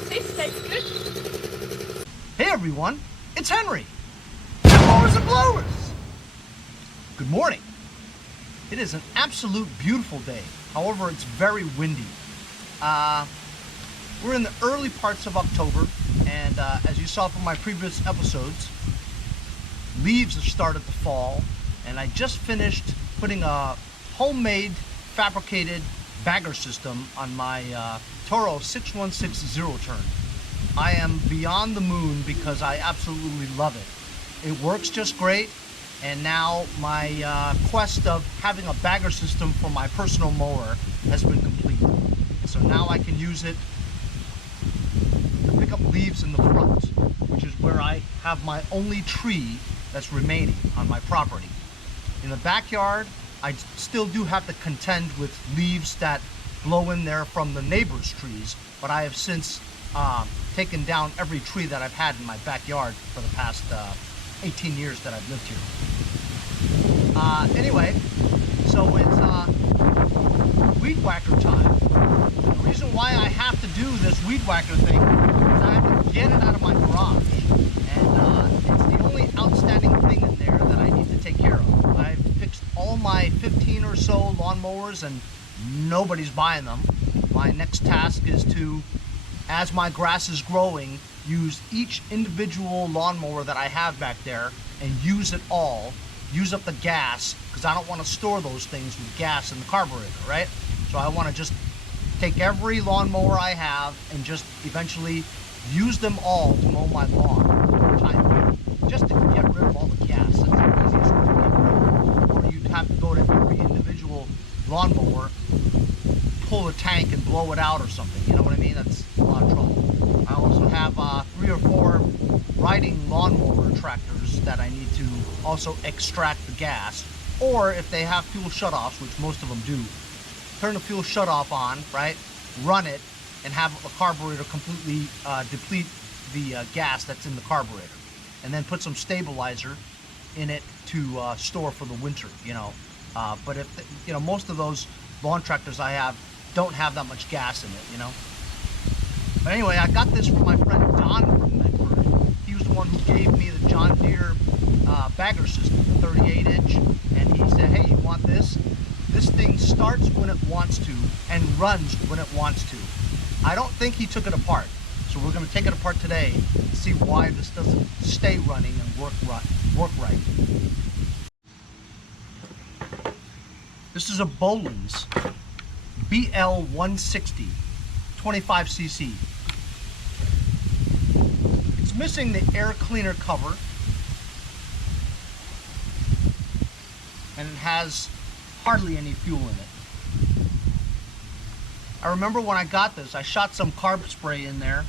this tastes good. Hey everyone, it's Henry at Mowers and Blowers. Good morning. It is an absolute beautiful day. However, it's very windy. We're in the early parts of October, and as you saw from my previous episodes, leaves have started to fall, and I just finished putting a homemade fabricated bagger system on my Toro 616 zero-turn. I am beyond the moon because I absolutely love it. It works just great, and now my quest of having a bagger system for my personal mower has been complete. So now I can use it to pick up leaves in the front, which is where I have my only tree that's remaining on my property. In the backyard, I still do have to contend with leaves that blow in there from the neighbor's trees, but I have since taken down every tree that I've had in my backyard for the past 18 years that I've lived here. Anyway, so it's weed whacker time. The reason why I have to do this weed whacker thing is I have to get it out of my garage, and it's the only outstanding thing in there that I need to take care of. I've fixed all my 15 or so lawnmowers and nobody's buying them. My next task is to, as my grass is growing, use each individual lawnmower that I have back there and use it all, use up the gas, because I don't want to store those things with gas in the carburetor, right? So I want to just take every lawnmower I have and just eventually use them all to mow my lawn for the time being, just to get rid of all the gas. That's the easiest way to get rid of it. Or you'd have to go to every individual lawnmower, pull a tank and blow it out or something, you know what I mean? That's a lot of trouble. I also have 3 or 4 riding lawnmower tractors that I need to also extract the gas, or if they have fuel shutoffs, which most of them do, turn the fuel shutoff on, right, run it, and have a carburetor completely deplete the gas that's in the carburetor, and then put some stabilizer in it to store for the winter, you know. But if, you know, most of those lawn tractors I have don't have that much gas in it, you know. But anyway, I got this from my friend Don from Medford. He was the one who gave me the John Deere bagger system, the 38-inch, and he said, hey, you want this? This thing starts when it wants to and runs when it wants to. I don't think he took it apart, so we're going to take it apart today and see why this doesn't stay running and work right. This is a Bolens BL-160 25cc. It's missing the air cleaner cover, and it has hardly any fuel in it. I remember when I got this, I shot some carb spray in there,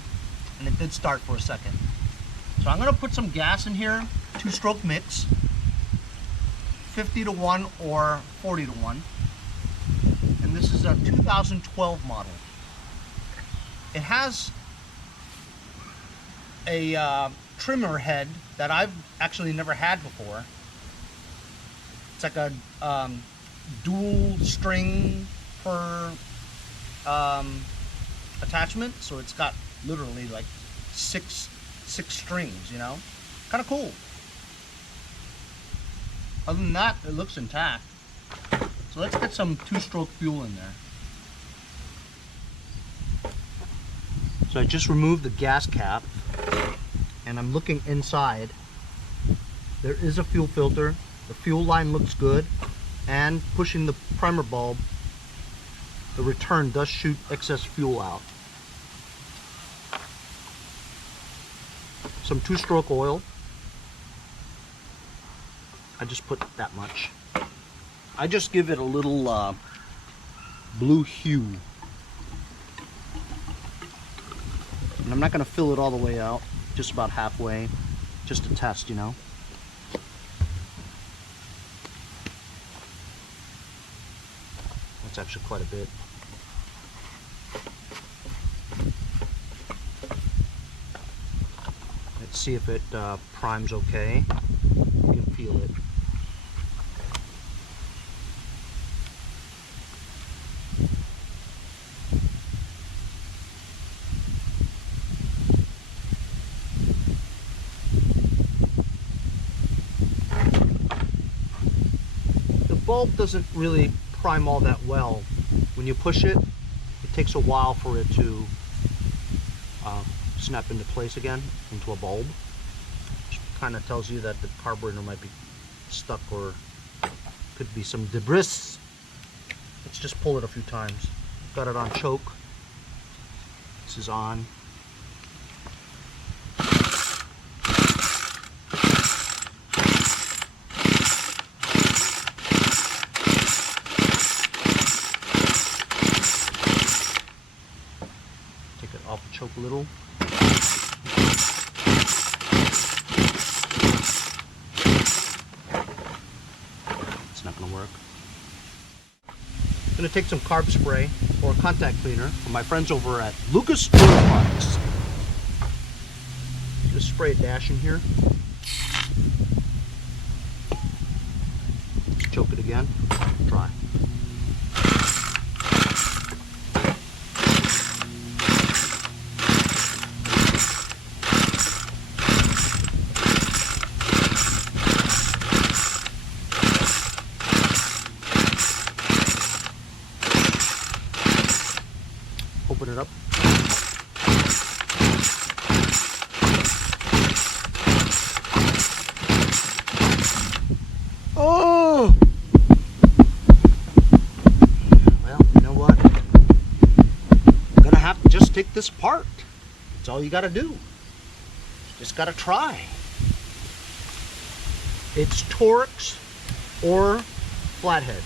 and it did start for a second. So I'm going to put some gas in here, 2-stroke mix, 50 to 1 or 40 to 1. And this is a 2012 model. It has a trimmer head that I've actually never had before. It's like a dual string per attachment, so it's got literally like six strings, you know. Kind of cool. Other than that, it looks intact. So let's get some 2-stroke fuel in there. So I just removed the gas cap, and I'm looking inside. There is a fuel filter. The fuel line looks good, and pushing the primer bulb, the return does shoot excess fuel out. Some 2-stroke oil. I just put that much. I just give it a little blue hue. And I'm not going to fill it all the way out, just about halfway, just to test, you know. That's actually quite a bit. Let's see if it primes okay. You can feel it. bulb doesn't really prime all that well. When you push it, it takes a while for it to snap into place again, into a bulb. Which kind of tells you that the carburetor might be stuck or could be some debris. Let's just pull it a few times. Got it on choke. This is on. Take it off the choke a little. It's not going to work. I'm going to take some carb spray or contact cleaner from my friends over at Lucas Oil Products. Just spray a dash in here. Just choke it again. Dry. Open it up. Oh! Well, you know what? I'm gonna have to just take this apart. That's all you gotta do. Just gotta try. It's Torx or flathead.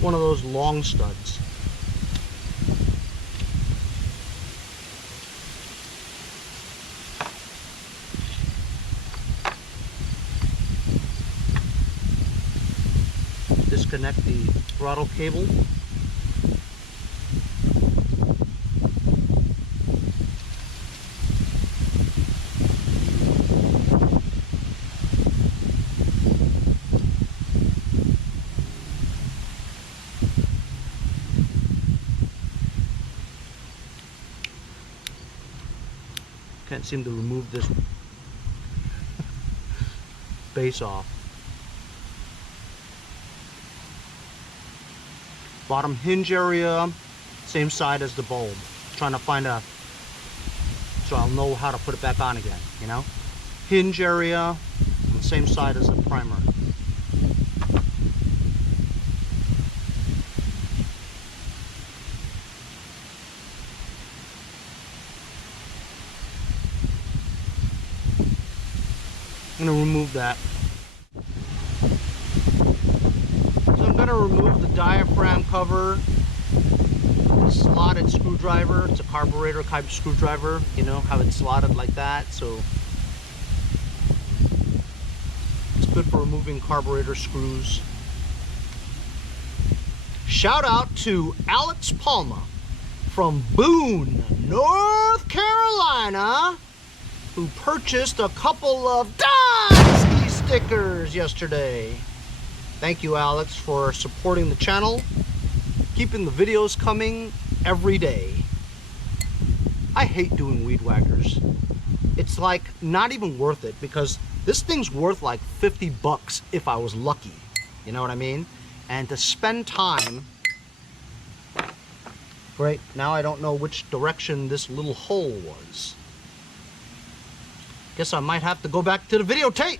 One of those long studs. Disconnect the throttle cable. Can't seem to remove this base off. Bottom hinge area, same side as the bulb. Trying to find a, so I'll know how to put it back on again, you know? Hinge area on the same side as the primer. I'm going to remove that. So I'm going to remove the diaphragm cover, the slotted screwdriver. It's a carburetor type screwdriver, you know how it's slotted like that. So it's good for removing carburetor screws. Shout out to Alex Palma from Boone, North Carolina, who purchased a couple of DONESKI stickers yesterday. Thank you, Alex, for supporting the channel, keeping the videos coming every day. I hate doing weed whackers. It's like not even worth it, because this thing's worth like 50 bucks if I was lucky. You know what I mean? And to spend time, right now I don't know which direction this little hole was. Guess I might have to go back to the videotape.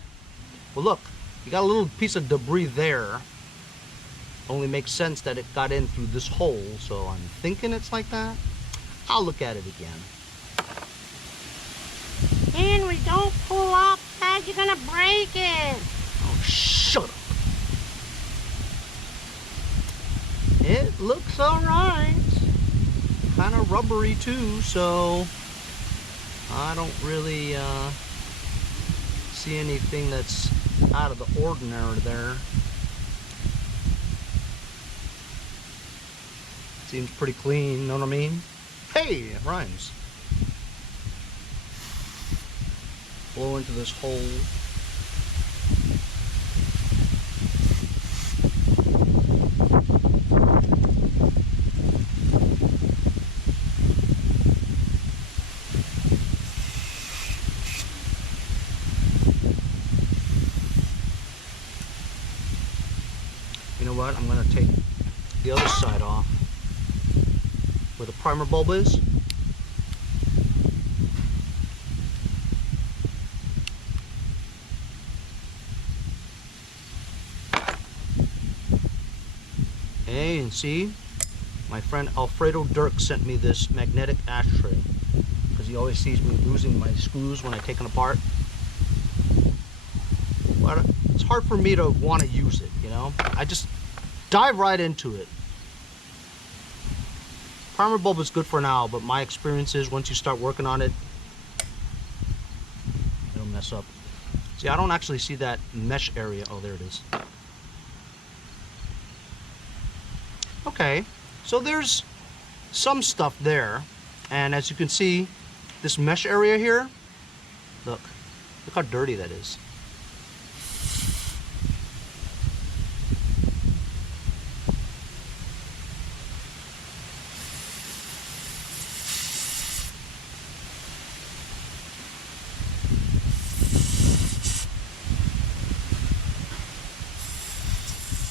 Well, look, you got a little piece of debris there. Only makes sense that it got in through this hole, so I'm thinking it's like that. I'll look at it again. Henry, don't pull up that. You're gonna break it. Oh, shut up. It looks alright. Kind of rubbery too, so I don't really see anything that's out of the ordinary there. Seems pretty clean, know what I mean? Hey, it rhymes. Blow into this hole. what, I'm going to take the other side off where the primer bulb is. Okay, and see, my friend Alfredo Dirk sent me this magnetic ashtray because he always sees me losing my screws when I take them apart. But it's hard for me to want to use it, you know? I just dive right into it. Primer bulb is good for now, but my experience is once you start working on it, it'll mess up. See, I don't actually see that mesh area. Oh, there it is. Okay, so there's some stuff there, and as you can see, this mesh area here, look how dirty that is.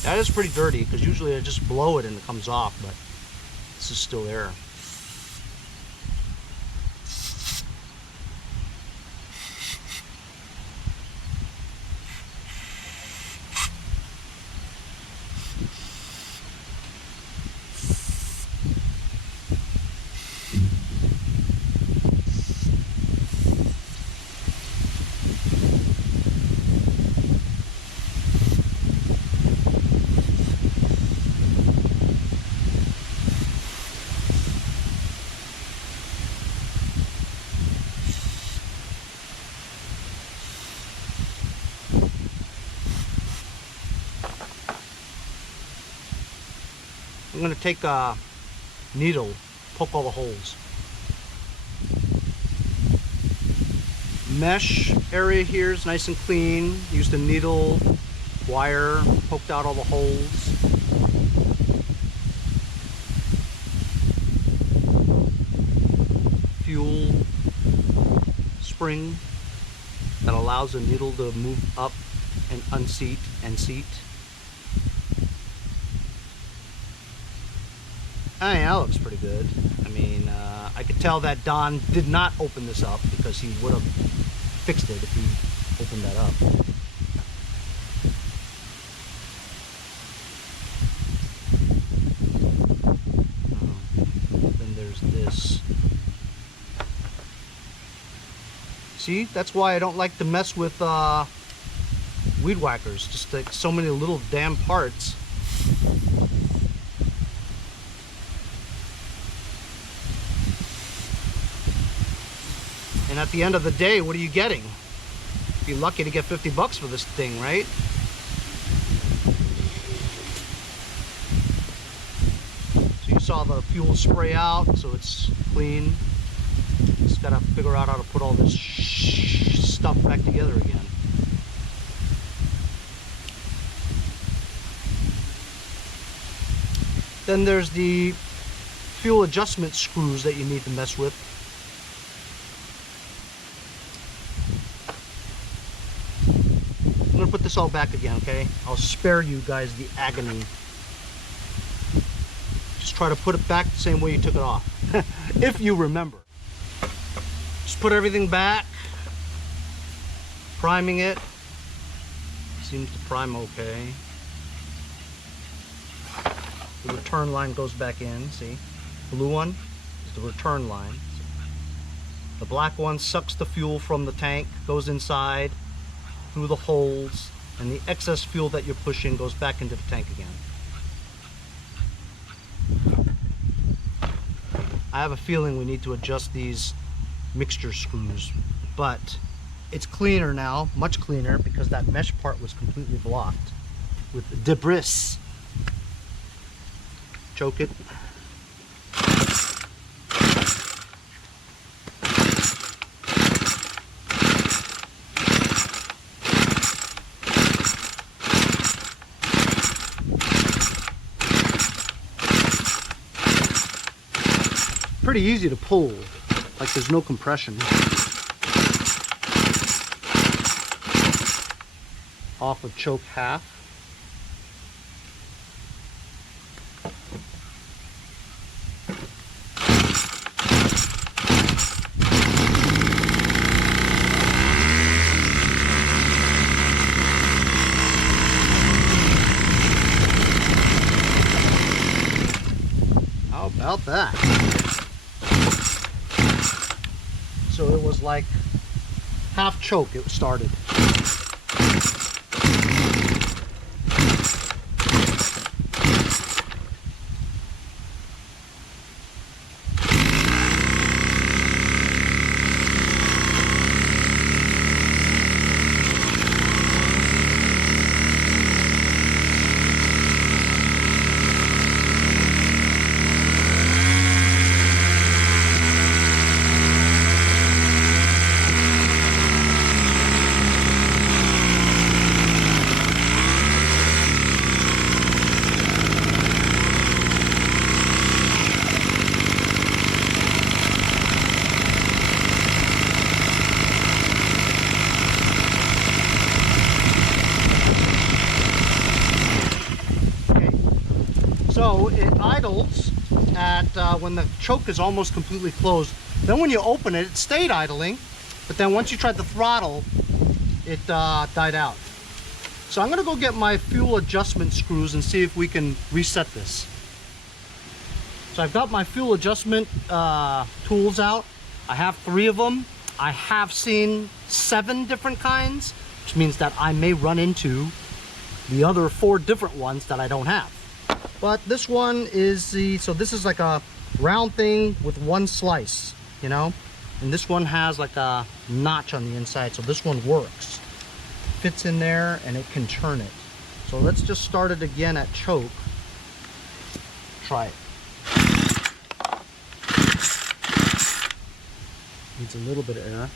That is pretty dirty because usually I just blow it and it comes off, but this is still there. I'm going to take a needle, poke all the holes. Mesh area here is nice and clean. Used a needle, wire, poked out all the holes. Fuel spring that allows the needle to move up and unseat and seat. I mean, that looks pretty good. I mean, I could tell that Don did not open this up because he would have fixed it if he opened that up. Then there's this. See, that's why I don't like to mess with weed whackers. Just like so many little damn parts. And at the end of the day, what are you getting? You're lucky to get 50 bucks for this thing, right? So you saw the fuel spray out, so it's clean. Just gotta figure out how to put all this stuff back together again. Then there's the fuel adjustment screws that you need to mess with. I'm gonna put this all back again, okay? I'll spare you guys the agony. Just try to put it back the same way you took it off, if you remember. Just put everything back, priming it. Seems to prime okay. The return line goes back in, see? Blue one is the return line. The black one sucks the fuel from the tank, goes inside through the holes, and the excess fuel that you're pushing goes back into the tank again. I have a feeling we need to adjust these mixture screws, but it's cleaner now, much cleaner, because that mesh part was completely blocked with debris. Choke it. Pretty easy to pull, like there's no compression. Off of choke half. that. So it was like half choke it started. So it idles at when the choke is almost completely closed. Then when you open it, it stayed idling, but then once you tried the throttle, it died out. So I'm gonna go get my fuel adjustment screws and see if we can reset this. So I've got my fuel adjustment tools out. I have 3 of them. I have seen 7 different kinds, which means that I may run into the other 4 different ones that I don't have. But this one is so this is like a round thing with 1 slice, you know? And this one has like a notch on the inside, so this one works. Fits in there and it can turn it. So let's just start it again at choke. Try it. Needs a little bit of air.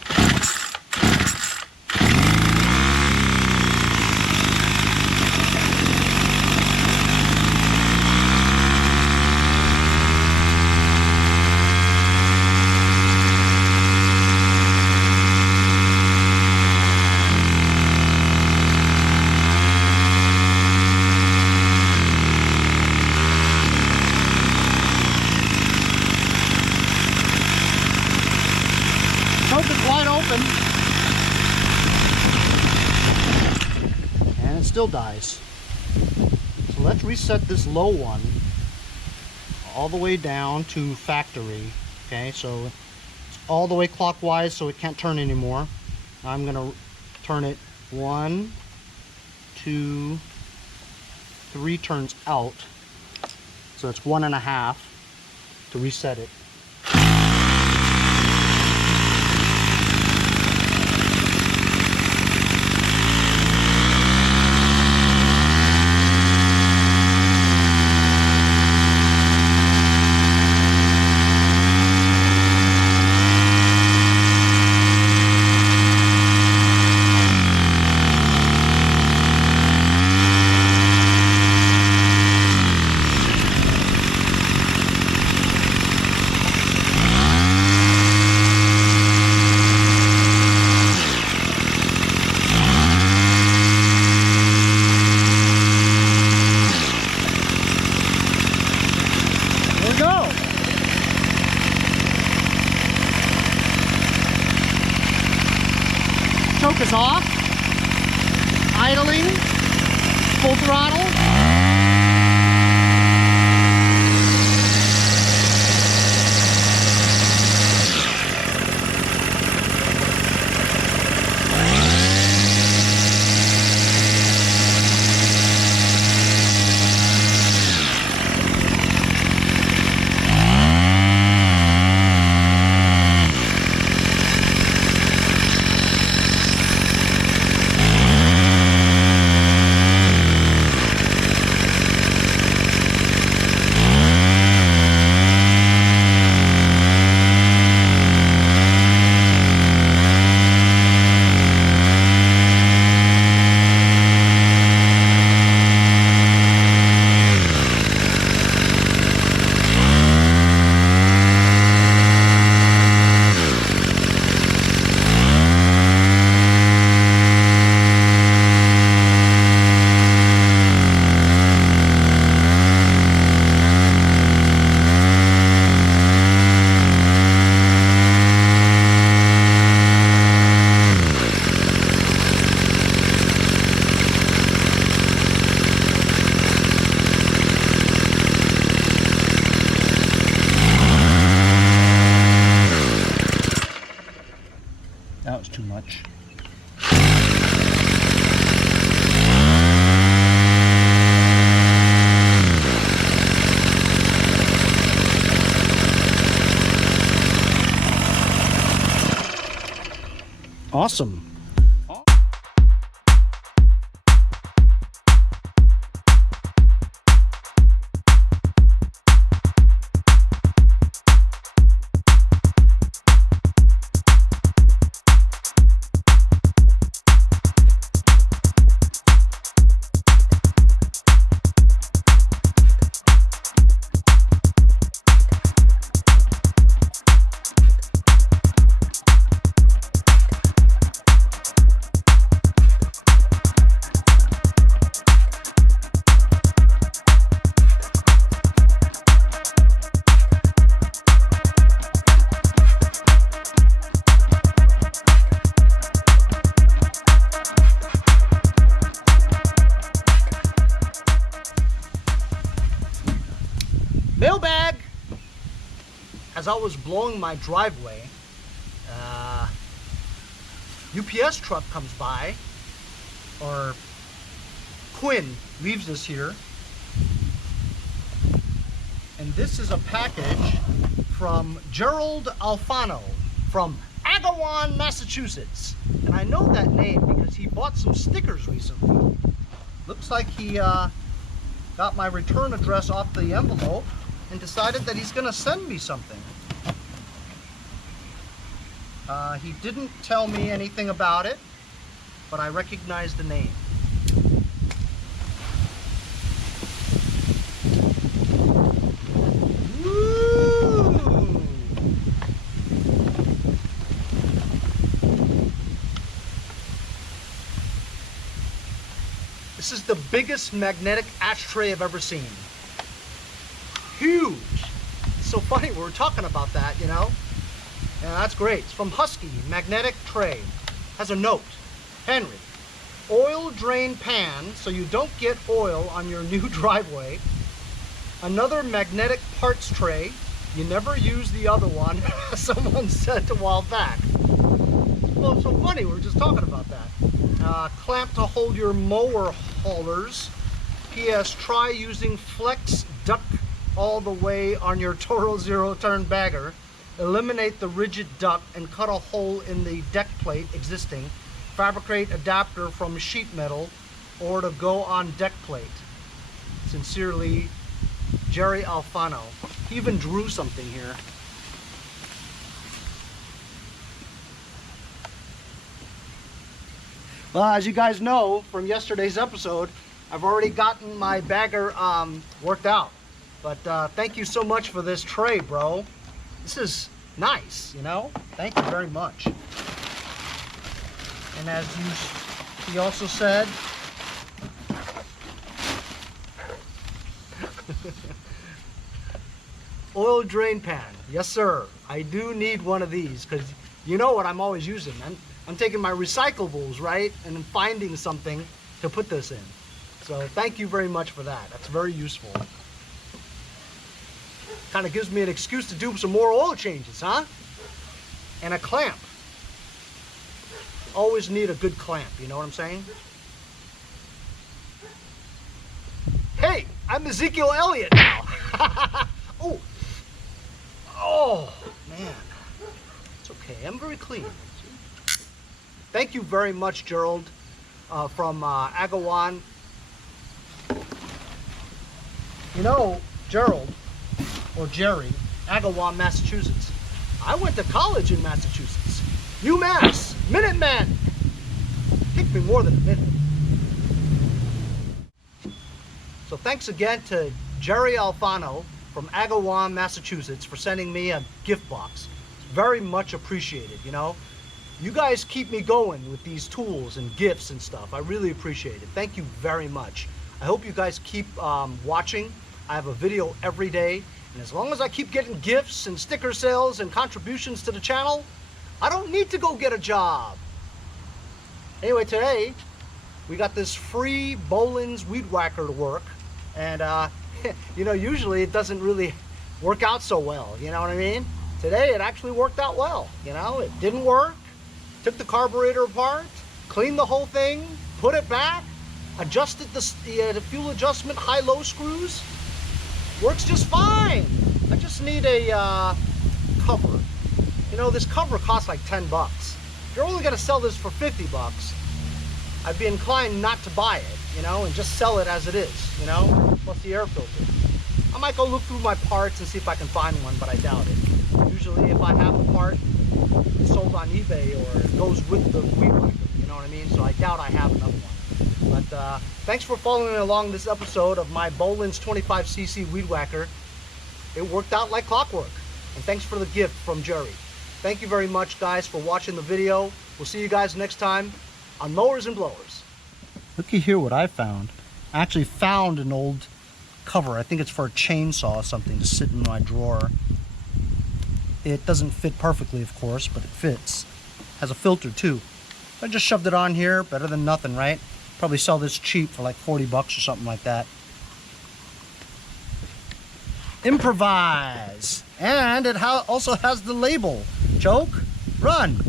Wide open, and it still dies. So let's reset this low one all the way down to factory. Okay, so it's all the way clockwise, so it can't turn anymore. Now I'm gonna turn it 1, 2, 3 turns out, so it's 1.5 to reset it. Choke is off, idling, full throttle. That was too much. Awesome. Mailbag! As I was blowing my driveway, UPS truck comes by, or Quinn leaves us here, and this is a package from Gerald Alfano from Agawam, Massachusetts. And I know that name because he bought some stickers recently. Looks like he got my return address off the envelope and decided that he's gonna send me something. He didn't tell me anything about it, but I recognize the name. Woo! This is the biggest magnetic ashtray I've ever seen. Huge. It's so funny, we were talking about that, you know? Yeah, that's great. It's from Husky, magnetic tray. Has a note. Henry, oil drain pan so you don't get oil on your new driveway. Another magnetic parts tray. You never use the other one, someone said a while back. Well, it's so funny, we were just talking about that. Clamp to hold your mower haulers. P.S. Try using flex duct all the way on your Toro Zero turn bagger. Eliminate the rigid duct and cut a hole in the deck plate existing. Fabricate adapter from sheet metal or to go on deck plate. Sincerely, Jerry Alfano. He even drew something here. Well, as you guys know from yesterday's episode, I've already gotten my bagger worked out. But thank you so much for this tray, bro. This is nice, you know? Thank you very much. And as he also said, oil drain pan. Yes, sir. I do need one of these because you know what I'm always using. I'm taking my recyclables, right? And finding something to put this in. So thank you very much for that. That's very useful. Kind of gives me an excuse to do some more oil changes, huh? And a clamp. Always need a good clamp, you know what I'm saying? Hey, I'm Ezekiel Elliott now. Oh. Oh, man. It's okay, I'm very clean. Thank you very much, Gerald, from Agawam. You know, Gerald, or Jerry, Agawam, Massachusetts. I went to college in Massachusetts. UMass, Minuteman. Took me more than a minute. So thanks again to Jerry Alfano from Agawam, Massachusetts for sending me a gift box. It's very much appreciated, you know. You guys keep me going with these tools and gifts and stuff. I really appreciate it. Thank you very much. I hope you guys keep watching. I have a video every day. And as long as I keep getting gifts and sticker sales and contributions to the channel, I don't need to go get a job. Anyway, today, we got this free Bolens weed whacker to work. And, you know, usually it doesn't really work out so well, you know what I mean? Today, it actually worked out well, you know? It didn't work, Took the carburetor apart, cleaned the whole thing, put it back, adjusted the fuel adjustment high-low screws. Works just fine. I just need a cover. You know, this cover costs like 10 bucks. If you're only gonna sell this for 50 bucks, I'd be inclined not to buy it, you know, and just sell it as it is, you know, plus the air filter. I might go look through my parts and see if I can find one, but I doubt it. Usually if I have a part, it's sold on eBay or it goes with the weed whacker, you know what I mean? So I doubt I have another one. But thanks for following along this episode of my Bolens 25cc weed whacker. It worked out like clockwork. And thanks for the gift from Jerry. Thank you very much, guys, for watching the video. We'll see you guys next time on Mowers and Blowers. Looky here what I found. I actually found an old cover. I think it's for a chainsaw or something to sit in my drawer. It doesn't fit perfectly, of course, but it fits. Has a filter too. So I just shoved it on here. Better than nothing, right? Probably sell this cheap for like 40 bucks or something like that. Improvise. And it also has the label. Choke, run.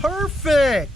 Perfect.